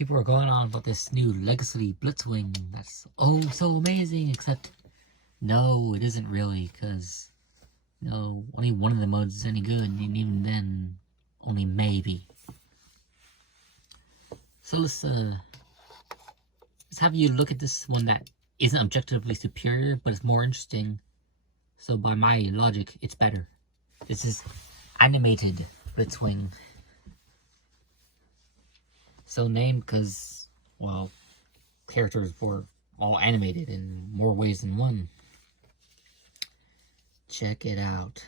people are going on about this new Legacy Blitzwing that's oh so amazing, except no, it isn't really, because no, only one of the modes is any good, and even then, only maybe. So let's have you look at this one that isn't objectively superior, but it's more interesting. So by my logic, it's better. This is animated Blitzwing. So named because, well, characters were all animated in more ways than one. Check it out.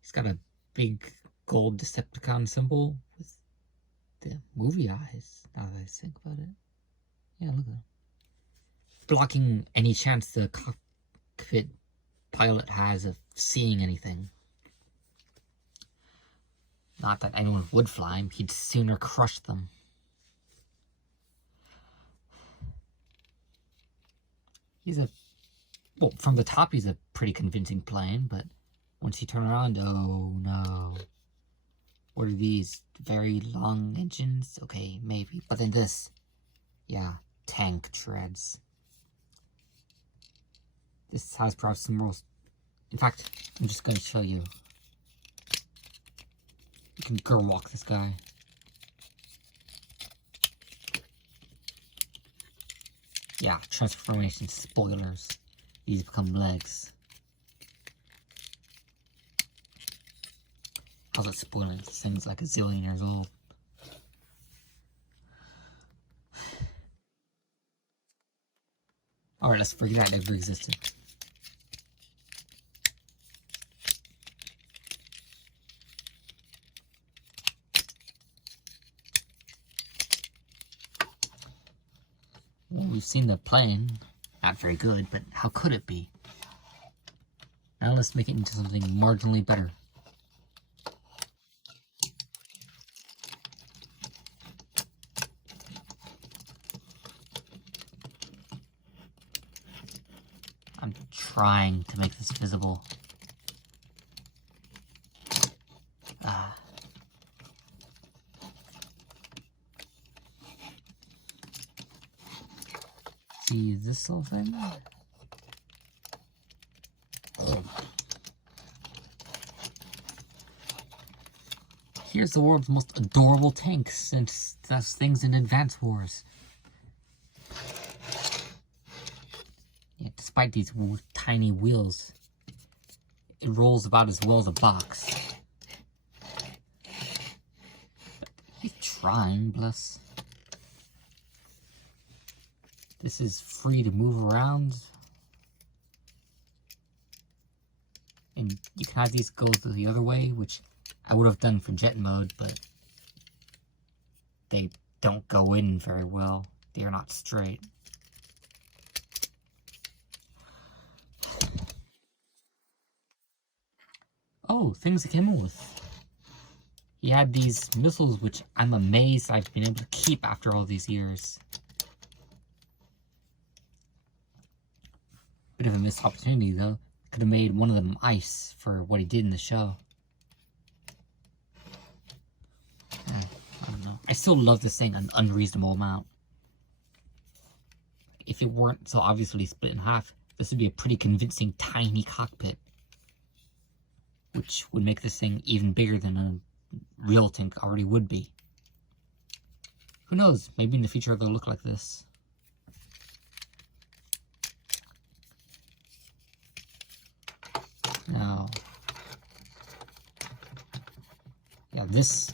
He's got a big gold Decepticon symbol with the movie eyes, now that I think about it. Yeah, look at him. Blocking any chance the cockpit pilot has of seeing anything. Not that anyone would fly him, he'd sooner crush them. Well, from the top he's a pretty convincing plane, but once you turn around, oh no. What are these? Very long engines? Okay, maybe. But then this, yeah, tank treads. This has perhaps some more. In fact, I'm just going to show you. You can girl walk this guy. Yeah, transformation spoilers. These become legs. How's it spoiling? This thing's like a zillion years old. Alright, let's forget that ever existed. Well, we've seen the plane. Not very good, but how could it be? Now let's make it into something marginally better. I'm trying to make this visible. See this little thing? Here's the world's most adorable tank since that's things in Advance Wars. Yeah, despite these tiny wheels, it rolls about as well as a box. But he's trying, bless. This is free to move around. And you can have these go the other way, which I would have done for jet mode, but they don't go in very well. They are not straight. Oh, things it came with. He had these missiles, which I'm amazed I've been able to keep after all these years. Bit of a missed opportunity, though. Could have made one of them ice for what he did in the show. I don't know. I still love this thing an unreasonable amount. If it weren't so obviously split in half, this would be a pretty convincing tiny cockpit. Which would make this thing even bigger than a real tank already would be. Who knows? Maybe in the future they'll look like this. Now, yeah, this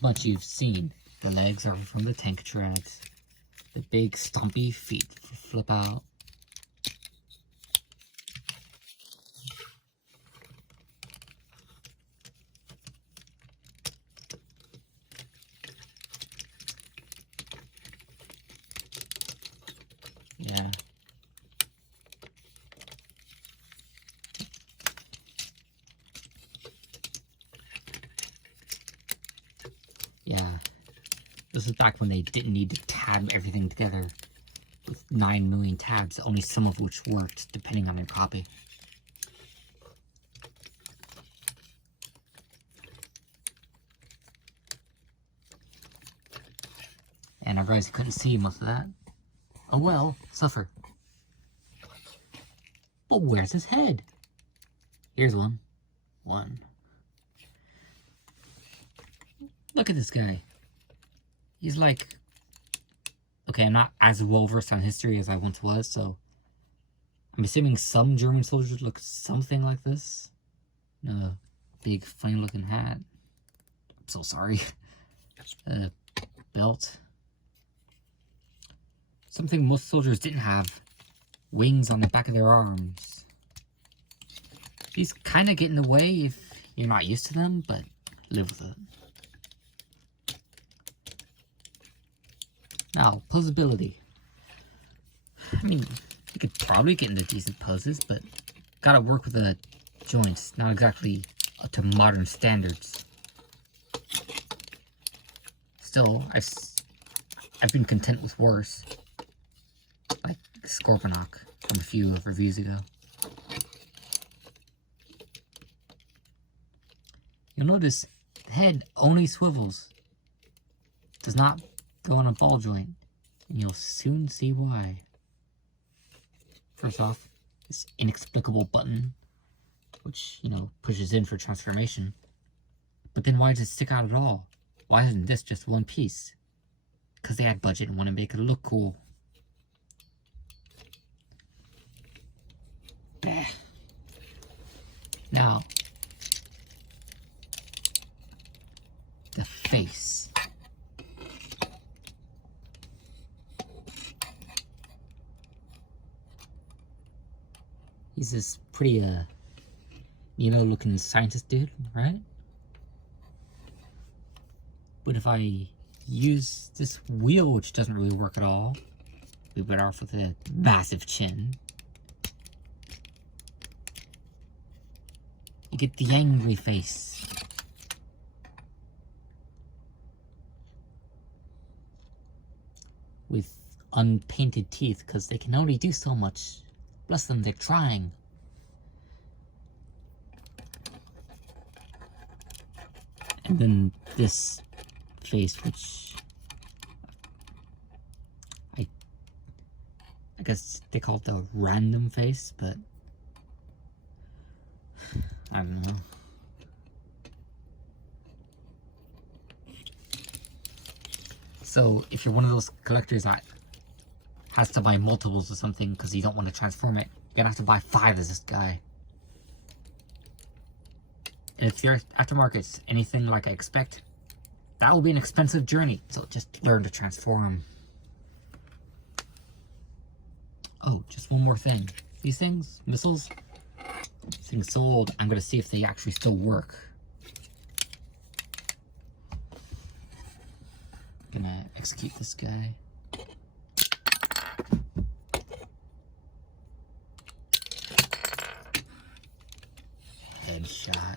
much you've seen. The legs are from the tank treads. The big stumpy feet flip out. Yeah. Yeah. This is back when they didn't need to tab everything together with 9 million tabs, only some of which worked, depending on their copy. And I realized you couldn't see most of that. Oh well, suffer. But where's his head? Here's one. One. Look at this guy. He's like... Okay, I'm not as well versed on history as I once was, so... I'm assuming some German soldiers look something like this. A big, funny-looking hat. I'm so sorry. Belt. Something most soldiers didn't have. Wings on the back of their arms. These kind of get in the way if you're not used to them, but live with it. Now, posability. I mean, you could probably get into decent poses, but gotta work with the joints. Not exactly up to modern standards. Still, I've been content with worse. Like Scorponok from a few reviews ago. You'll notice the head only swivels. Does not go on a ball joint. And you'll soon see why. First off, this inexplicable button, which, you know, pushes in for transformation. But then why does it stick out at all? Why isn't this just one piece? Because they had budget and want to make it look cool. Now, the face. He's this pretty, Neo-looking scientist dude, right? But if I use this wheel, which doesn't really work at all, we better off with a massive chin. You get the angry face. With unpainted teeth, because they can only do so much. Bless them, they're trying. And then this face, which I guess they call it the random face, but I don't know. So if you're one of those collectors that has to buy multiples or something because you don't want to transform it, you're gonna have to buy 5 as this guy. And if your aftermarket's anything like I expect, that will be an expensive journey, so just learn to transform. Oh, just one more thing. These things, missiles, these things so old, I'm gonna see if they actually still work. Gonna execute this guy. Headshot.